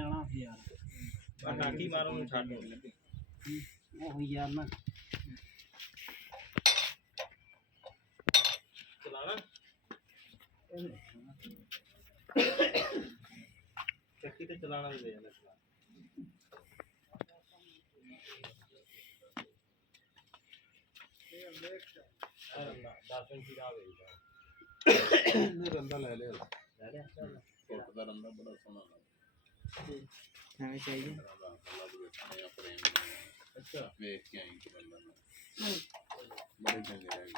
ਜਾਣਾ ਸੀ ਯਾਰ ਆ ਟਾਕੀ ਮਾਰੋ ਨੂੰ ਛੱਡ ਉਹ ਯਾਰ ਨਾ ਚਲਾਣਾ ਚੱਕੀ ਤੇ ਚਲਾਣਾ ਵੀ ਦੇ ਜਾਂਦਾ ਦਸ ਇੰਚੀ ਦਾ ਵੇਚਦਾ ਰੰਦਾ ਲੈ ਲਿਆ ਲੈ ਲਿਆ ਫੁੱਟ ਦਾ ਰੰਦਾ ਬੜਾ ਸੋਹਣਾ ਲੱਗਦਾ ਐਵੇਂ ਚਾਹੀਦੀ ਅੱਛਾ ਵੇਖ ਕੇ ਆਈ ਕਿ ਬੰਦਾ ਬੜੇ ਚੰਗੇ ਰਹੇ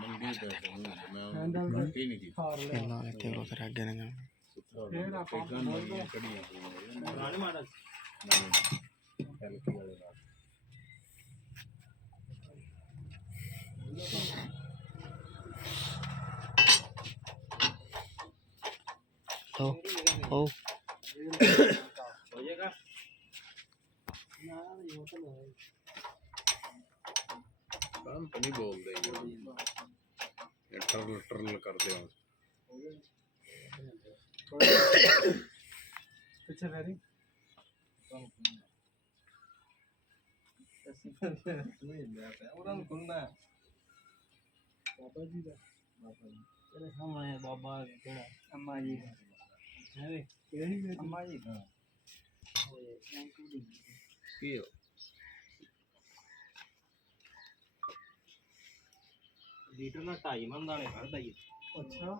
ਮੰਗੀ ਤੇ ਮੈਂ ਕੀ ਨਹੀਂ ਕੀਤਾ ਇਹਨਾਂ ਨੇ ਤੇ ਉਹ ਅੱਗੇ ਨਾ ਜਾਣ ਫੇਰ ਆਪਾਂ ਕੜੀਆਂ ਗਾਣੇ ਮਾਰਾ ਹਲਕੀ ਵਾਲੇ ਨਾਲ तो ओ हो जाएगा काम तो नहीं बोल देंगे ये टर्ल टर्ल करते हो पीछे फेरी ਉਹਨਾਂ ਨੂੰ ਕੁੰਨਾ ਬਾਬਾ ਜੀ ਦਾ ਤੇਰੇ ਸਾਹਮਣੇ ਬਾਬਾ ਕਿਹੜਾ ਅੰਮਾ ਜੀ ਦਾ ਹੈ ਵੇ ਕਿਹੜੀ ਅੰਮਾ ਜੀ ਦਾ ਓਏ ਐਂਕੂ ਦੀ ਕੀ ਹੋ ਲੀਟਰ ਨਾਲ 2.5 ਮਣ ਦਾਣੇ ਕੱਢਦਾ ਹੀ ਅੱਛਾ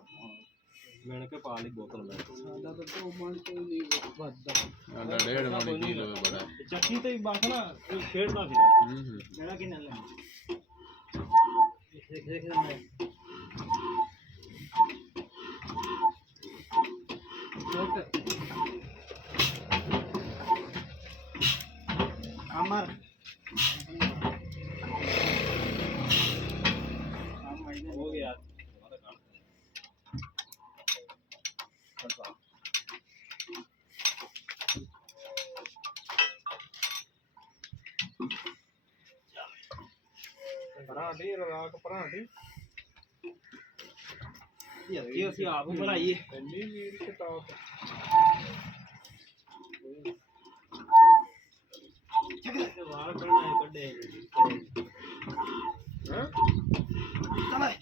ਮਿਣ ਕੇ ਪਾ ਲਈ ਬੋਤਲ ਮੈਂ ਸਾਡਾ ਤਾਂ 2 ਮਣ ਕੋਈ ਨਹੀਂ ਵੱਧਦਾ ਆਂਦਾ 1.5 ਮਣੀ ਪੀ ਲਵੇ ਬੜਾ ਚੱਕੀ ਤੇ ਬਸ ਨਾ ਖੇਡਦਾ ਫਿਰ ਮੇਰਾ ਕਿੰਨਾ ਲੈ ਦੇਖ ਮੈਂ अमर हो गया ਪਰਾਂਠੀ ਰਾਕ ਪਰਾਂਠੀ ਇਹ ਅਸੀਂ ਆਪ ਬਣਾਈਏ ਇੰਨੀ ਵੀਰ ਕਿਤਾਬ ਵਾਲ ਬਣਾਏ ਕੱਢੇ ਹਾਂ चले